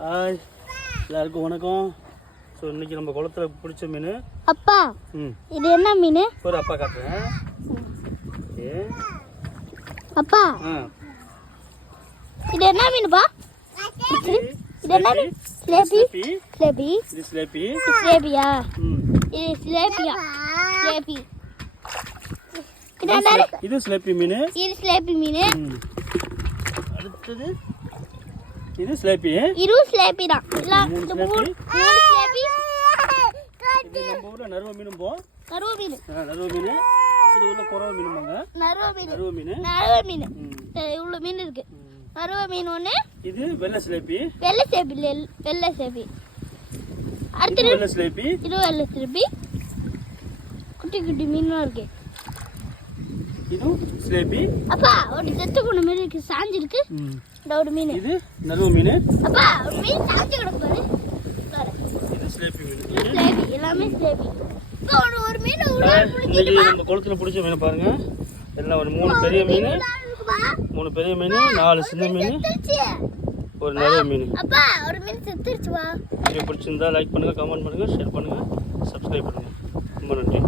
Hi எல்லாருக்கும் வணக்கம். So இன்னைக்கு நம்ம குளத்தில் பிடிச்ச மீன். அப்பா இது என்ன மீன்? ஒரு அப்பா காட்டுறேன். அப்பா இது என்ன மீனுப்பா? இது என்ன மீன்? ஸ்லேபி. ஸ்லேபி. இது ஸ்லேபி. ஸ்லேபியா? இது ஸ்லேபியா? ஸ்லேபி. இது என்ன? இது ஸ்லேபி மீன். இது ஸ்லேபி மீன். அடுத்தது இது ஸ்லேபி. இது ஸ்லேபி தான். இந்த மூணு ஸ்லேபி. இது நம்ம ஊர்ல நறுவ மீனும் போ. நறுவ மீன். நறுவ மீன். இது ஊர்ல கொரவ மீனும்பாங்க. நறுவ மீன். நறுவ மீன். நறுவ மீன். இவ்வளவு மீன் இருக்கு. நறுவ மீன் ஒண்ணு. இது வெள்ளை ஸ்லேபி. வெள்ளை ஸ்லேபி. வெள்ளை ஸ்லேபி. அடுத்து வெள்ளை ஸ்லேபி. இது வெள்ளை ஸ்லேபி. குட்டி குட்டி மீன்லாம் இருக்கு. இது ஸ்லேபி. அப்பா ஒரு செத்து போன மாதிரி இருக்கு, சாஞ்சி இருக்கு. இந்த ஒரு மீன். இது நறுவ மீன். அப்பா ஒரு மீன் சாஞ்சி கிடக்கு பாரு. இது ஸ்லேபி மீன். இது ஸ்லேபி. எல்லாமே ஸ்லேபி. இப்போ ஒரு மீன் உள்ள இன்னைக்கு நம்ம குளத்துல பிடிச்ச மீன் பாருங்க. எல்லாம் ஒரு 3 பெரிய மீன், 3 பெரிய மீன், 4 சின்ன மீன், ஒரு நறுவ மீன். அப்பா ஒரு மீன் செத்துருச்சு வா. வீடியோ பிடிச்சிருந்தா லைக் பண்ணுங்க, கமெண்ட் பண்ணுங்க, ஷேர் பண்ணுங்க, சப்ஸ்கிரைப் பண்ணுங்க. ரொம்ப நன்றி.